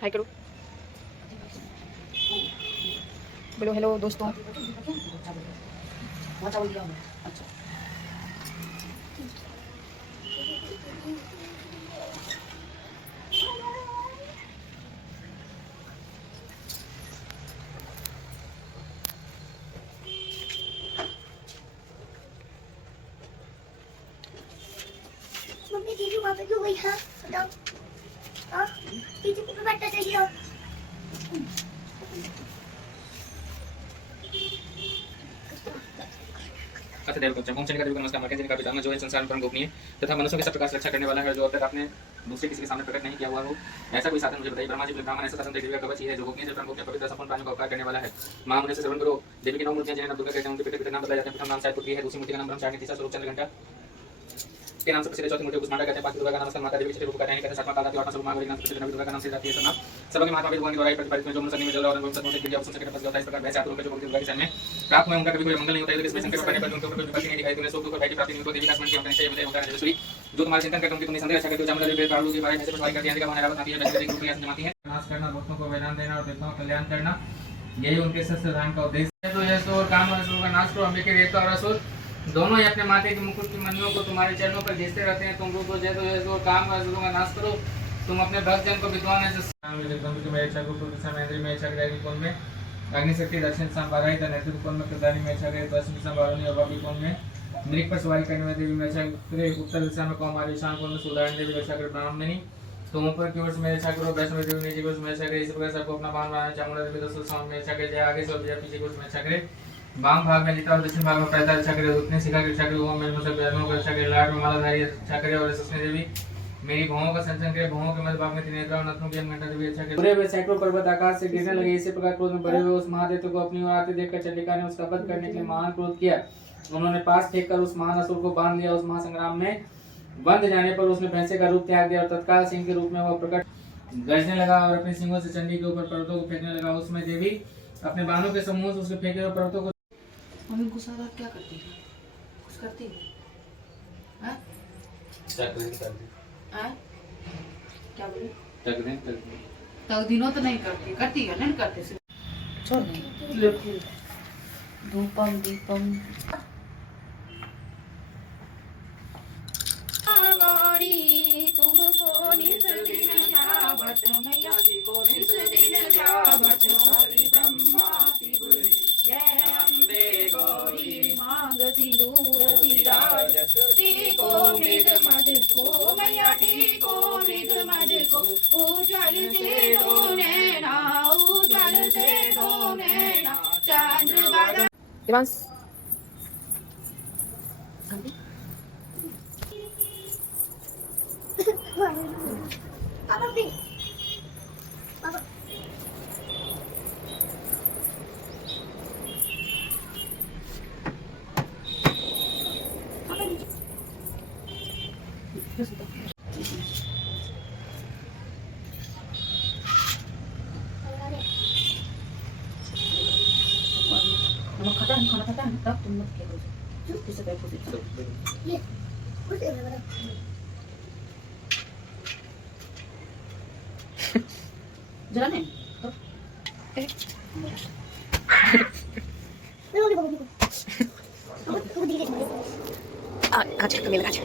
हाय करो, बोलो हेलो दोस्तों। अच्छा मम्मी दीदी वहाँ पे क्यों गई? हाँ बताओ। हाँ दीदी को बैठा चाहिए। देव को ओम शनि का देव नमस्कार। मर्कंजन का पिता जो है संसार में परम गोपनीय तथा मनुष्यों के सब प्रकार से रक्षा करने वाला है, जो अब तक आपने दूसरे किसी के सामने प्रकट नहीं किया हुआ हो, ऐसा कोई साधन मुझे बताइए। ब्रह्मा जी ब्राह्मण ऐसा साधन देवी का कवच ही है, जो गोपनीय से परम गोपनीय पवित्र संपूर्ण प्राणियों का उपकार करने वाला है। महामुनि से श्रवण करो। देवी की नौ मूर्तियां जिन्हें दुर्गा कहते हैं, उनके पिता नाम बताया जाता है। प्रथम नाम शायद पुत्री है, दूसरी मूर्ति का नाम ब्रह्मचारिणी, तीसरा स्वरूप चंद्र घंटा के नाम से प्रसिद्ध, चौथी मूर्ति कुष्मांडा कहते हैं, पांचवी दुर्गा का नाम स्कंद माता देवी के रूप कहते हैं, सातवां काल आठवां स्वरूप महागौरी नाम से प्रसिद्ध नवी दुर्गा का नाम से जाती है। सब सभा के महात्मा भगवान द्वारा प्रतिपादित में जो मनुष्य में जल और वंशों से क्रिया उपसंग के इस प्रकार वैसे आत्मा जो दुर्गा के सामने प्राप्त हुए, उनका कभी कोई मंगल नहीं होता है। इसमें संकट पड़ने पर उनके ऊपर कोई विपत्ति नहीं दिखाई, उन्हें सुख दुख और भय की प्राप्ति नहीं होती। देवी का स्मरण किया उनका निश्चय होता है। राजेश्वरी जो तुम्हारे चिंतन करते हैं, उनकी निसंदेह रक्षा करती हो। चामुंडा देवी प्राणों के बारे में ऐसे प्रभावित करती है, का रावत आती है, वैसे रूप में जमाती है, नाश करना, भक्तों को वरदान देना और देवताओं का कल्याण करना, यही उनके शस्त्र धारण का उद्देश्य है। तो यह सो काम और असुर का नाश करो। अंबिके देवता और असुर दोनों ही अपने माथे के मुकुट की मणियों को तुम्हारे चरणों पर घिसते रहते हैं। तुम रूप जय तो यह सो काम और असुरों का नाश करो। तुम अपने भक्त जन को विद्वान है में इच्छा को दिशा में इंद्रिय में इच्छा करेगी कोण में अग्नि शक्ति दक्षिण दिशा में बारह ही नैतिक कोण में प्रधानी में इच्छा करे, पश्चिम दिशा में बारहवीं और बाकी कोण में मृग पर सवारी करने वाली देवी में इच्छा करे, उत्तर दिशा में कौमारी, ईशान कोण में सुधारण देवी में इच्छा करे, ब्राह्मणी तुम ऊपर की ओर से इच्छा करो, वैष्णव देवी नीचे की ओर से इच्छा करे। इस प्रकार सबको अपना बाण बनाना। चामुंडा देवी दस दिशाओं में इच्छा करे, जय आगे से और पीछे की ओर से इच्छा करे, वाम भाग में जीता और दक्षिण भाग में पैदा इच्छा करे, उतने शिखा की इच्छा करे, ओम में सब बैलों को इच्छा करे, लाड में मालाधारी इच्छा करे और ससने देवी मेरी भौहों का संचन करे, भौहों के मध्य भाग में त्रिनेत्र और नथनों की घंटा देवी इच्छा करे। पूरे वे सैकड़ों पर्वत आकाश से गिरने लगे। इसी प्रकार क्रोध में भरे हुए उस महादेव को अपनी ओर आते देखकर चंडिका ने उसका वध करने के लिए महान क्रोध किया। उन्होंने पास फेंककर उस महान असुर को बांध लिया। उस महासंग्राम में बंध जाने पर उसने भैंसे का रूप त्याग दिया और तत्काल सिंह के रूप में वह प्रकट गरजने लगा और अपने सिंहों से चंडी के ऊपर पर्वतों को फेंकने लगा। उसमें देवी अपने बाणों के समूह से उसके फेंके हुए पर्वतों को मम्मी गुस्सा रात क्या करती है? कुछ करती है? हाँ? हाँ? क्या बोले? तो दिनों तो नहीं करती, करती है नहीं करती सिर्फ छोड़ नहीं। धूपम दीपम तुमको निस दिन जावत मैया को निस दिन जावत हरि ब्रह्मा शिवरी जय अम्बे गौरी मांग सिंदूर विराज टीको मृग मद को मैया टीको मृग मद को उज्जवल से दो नैना उज्जवल से दो नैना चंद्र बादल दिवांश पापा भी पापा खाना खाता है तब तुम मत खेलो किसी पे पूछ ये कुछ नहीं बता जरा नहीं तो मैं बोली आज मिल आज